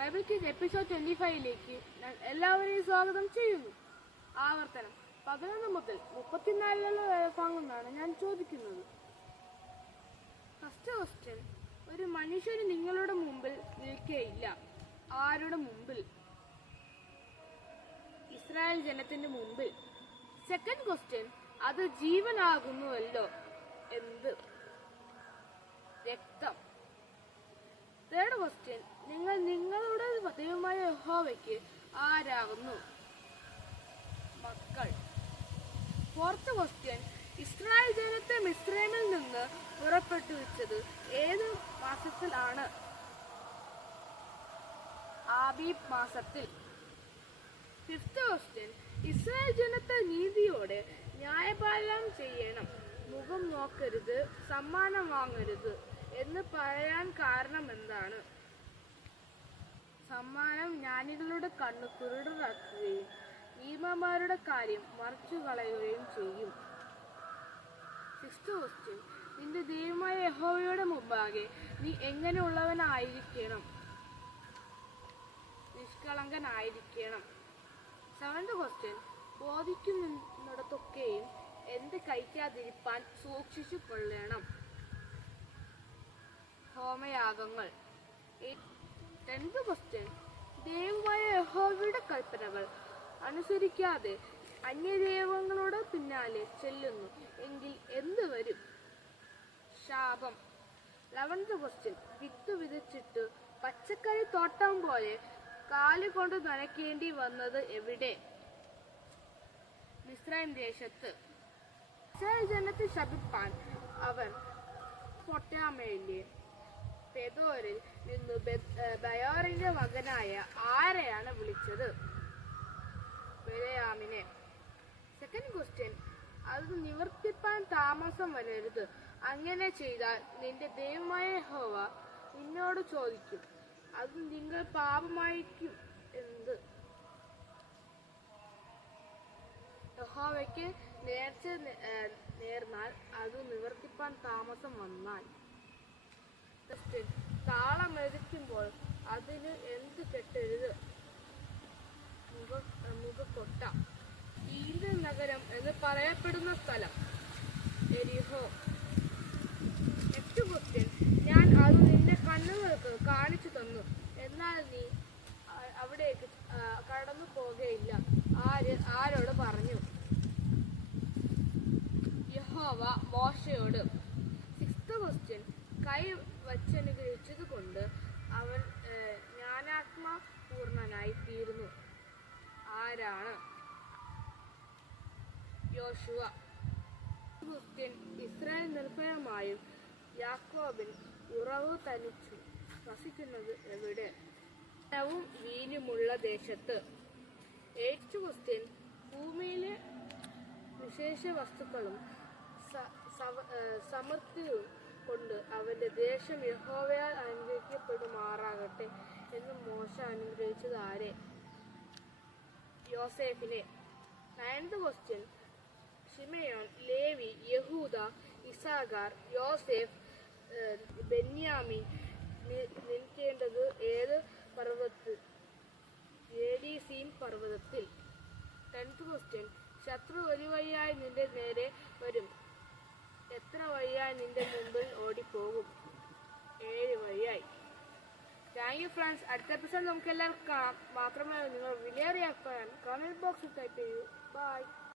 Bible kid episode twenty ഫൈവിലേക്ക് ഞാൻ എല്ലാവരെയും സ്വാഗതം ചെയ്യുന്നു. ആവർത്തനം. പതിനൊന്ന് മുതൽ മുപ്പത്തിനാലിലുള്ള വേദഭാഗമെന്നാണ് ഞാൻ ചോദിക്കുന്നത്. ഫസ്റ്റ് ക്വസ്റ്റ്യൻ ഒരു മനുഷ്യന് നിങ്ങളുടെ മുമ്പിൽ നിൽക്കേയില്ല ആരുടെ മുമ്പിൽ? ഇസ്രായേൽ ജനത്തിന്റെ മുമ്പിൽ. സെക്കൻഡ് ക്വസ്റ്റ്യൻ അത് ജീവനാകുന്നുവല്ലോ. എന്ത്? രക്തം. തേർഡ് ക്വസ്റ്റ്യൻ നിങ്ങൾ നിങ്ങളുടെ ദൈവമായ യഹോവയ്ക്ക് ആരാകുന്നു? മക്കൾ. ഫോർത്ത് ക്വസ്റ്റ്യൻ ഇസ്രായേൽ ജനത്തെ മിസ്രൈമിൽ നിന്ന് പുറപ്പെട്ടു വെച്ചത് ഏത് മാസത്തിലാണ് ആബീബ് മാസത്തിൽ. ഫിഫ്ത്ത് ക്വസ്റ്റ്യൻ ഇസ്രായേൽ ജനത്തെ നീതിയോടെ ന്യായപാലനം ചെയ്യണം. മുഖം നോക്കരുത് സമ്മാനം വാങ്ങരുത്. എന്ന് പറയാൻ കാരണം എന്താണ്? സമ്മാനം ജ്ഞാനികളുടെ കണ്ണ് കുരുടരാക്കുകയും ഭീമന്മാരുടെ കാര്യം മറച്ചു കളയുകയും ചെയ്യും. നിന്റെ ദൈവമായ യഹോവയുടെ മുമ്പാകെ നീ എങ്ങനെയുള്ളവനായിരിക്കണം? നിഷ്കളങ്കനായിരിക്കണം. സെവൻത് ക്വസ്റ്റ്യൻ ബോധിക്കുന്നിടത്തൊക്കെയും എന്ത് കഴിക്കാതിരിപ്പാൻ സൂക്ഷിച്ചു കൊള്ളണം. ഹോമയാഗങ്ങൾ. രണ്ട് ക്വസ്റ്റ്യൻ ദൈവമായ യഹോവയുടെ കൽപ്പനകൾ അനുസരിക്കാതെ അന്യദൈവങ്ങളുടെ പിന്നാലെ ചെല്ലുന്നു. എങ്കിൽ എന്ത് വരും? ശാപം. ലവൻത് ക്വസ്റ്റ്യൻ വിത്ത് വിതച്ചിട്ട് പച്ചക്കറി തോട്ടം പോലെ കാൽ കൊണ്ട് നനയ്ക്കേണ്ടി വന്നത് എവിടെ? മിസ്രൈം ദേശത്ത്. ജനത്തെ ശപിപ്പാൻ അവർ പൊട്ടാമയിലെ പെതോരിൽ നിന്ന് ബയോറിന്റെ മകനായ ആരെയാണ് വിളിച്ചത്? ബലയാമിനെ. സെക്കൻഡ് ക്വസ്റ്റ്യൻ അത് നിവർത്തിപ്പാൻ താമസം വരരുത്. അങ്ങനെ ചെയ്താൽ നിന്റെ ദൈവമായ ഹോവ നിന്നോട് ചോദിക്കും. അത് നിങ്ങൾ പാപമായിരിക്കും എന്ത്? യഹോവയ്ക്ക് നേർച്ച നേർന്നാൽ അത് നിവർത്തിപ്പാൻ താമസം വന്നാൽ. താളം എഴുതിക്കുമ്പോൾ അതിന് എന്ത് കെട്ടരുത് മുഖ മുഖക്കൊട്ട. ഈന്ത നഗരം എന്ന് പറയപ്പെടുന്ന സ്ഥലം. എരിഹോ. നെക്സ്റ്റ് ക്വസ്റ്റ്യൻ ഞാൻ അത് നിന്റെ കണ്ണുകൾക്ക് കാണിച്ചു തന്നു. എന്നാൽ നീ അവിടേക്ക് കടന്നു പോകുകയില്ല ആര് ആരോട് പറഞ്ഞു? യഹോവ മോശയോട്. സിക്സ്ത് ക്വസ്റ്റ്യൻ കൈ വച്ചനുഗ്രഹിച്ചത് കൊണ്ട് അവൻ ജ്ഞാനാത്മാ പൂർണനായി തീർന്നു ആരാണ്? യോശുവ. ഇസ്രായേൽ നിർഭയമായും യാക്കോബിൻ ഉറവ് തനിച്ചു വസിക്കുന്നത് എവിടെ? വും വീനുമുള്ള ദേശത്ത്. ക്വസ്റ്റ്യൻ ഭൂമിയിലെ വിശേഷ വസ്തുക്കളും സമൃദ്ധിയും കൊണ്ട് അവന്റെ ദേശം യഹോവയാൽ അനുഗ്രഹിക്കപ്പെടുമാറാകട്ടെ എന്ന് മോശ അനുഗ്രഹിച്ചത് ആരെ? യോസേഫിനെ. നയൻത് ക്വസ്റ്റ്യൻ ഷിമയോൻ ലേവി യഹൂദ ഇസാഗാർ യോസേഫ് ബെന്യാമി നിൽക്കേണ്ടത് ഏത് പർവത്തിൽ ഏഡീസീൻ പർവതത്തിൽ. ടെൻത്ത് ക്വസ്റ്റ്യൻ ശത്രു ഒരു വഴിയായി നിന്റെ നേരെ വരും. എത്ര വഴിയായി നിന്റെ മുമ്പിൽ ഓടിപ്പോകും? ഏഴ് വഴിയായി. താങ്ക് യു ഫ്രണ്ട്സ് അടുത്ത എപ്പിസോഡ് എല്ലാവർക്കും കാണാം മാത്രമല്ല നിങ്ങൾ വിലയേറിയ കമന്റ് ബോക്സിൽ ടൈപ്പ് ചെയ്യൂ. ബൈ